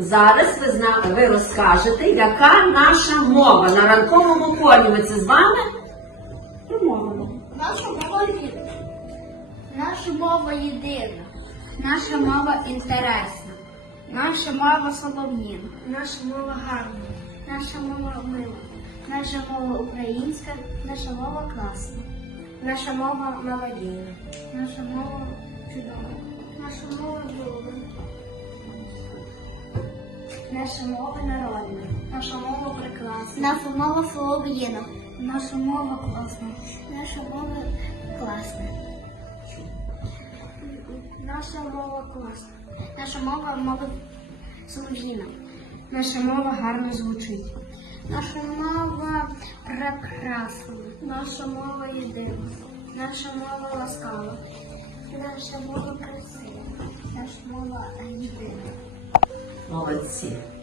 Зараз ви, зна... ви розкажете, яка наша мова. На ранковому колі ми це з вами промовимо. Наша мова рідна. Наша мова єдина. Наша мова інтересна. Наша мова солов'їна. Наша мова гарна. Наша мова мила. Наша мова українська. Наша мова класна. Наша мова мелодійна. Наша мова чудова. Наша мова добра. Наша мова народна. Наша мова прекрасна. Наша мова солов'їна. Наша мова класна. Наша мова класна. Наша мова класна. Наша мова мова солов'їна. Наша мова гарно звучить. Наша мова прекрасна. Наша мова єдина. Наша мова ласкава. Наша мова красива. Наша мова єдина. modo de ser.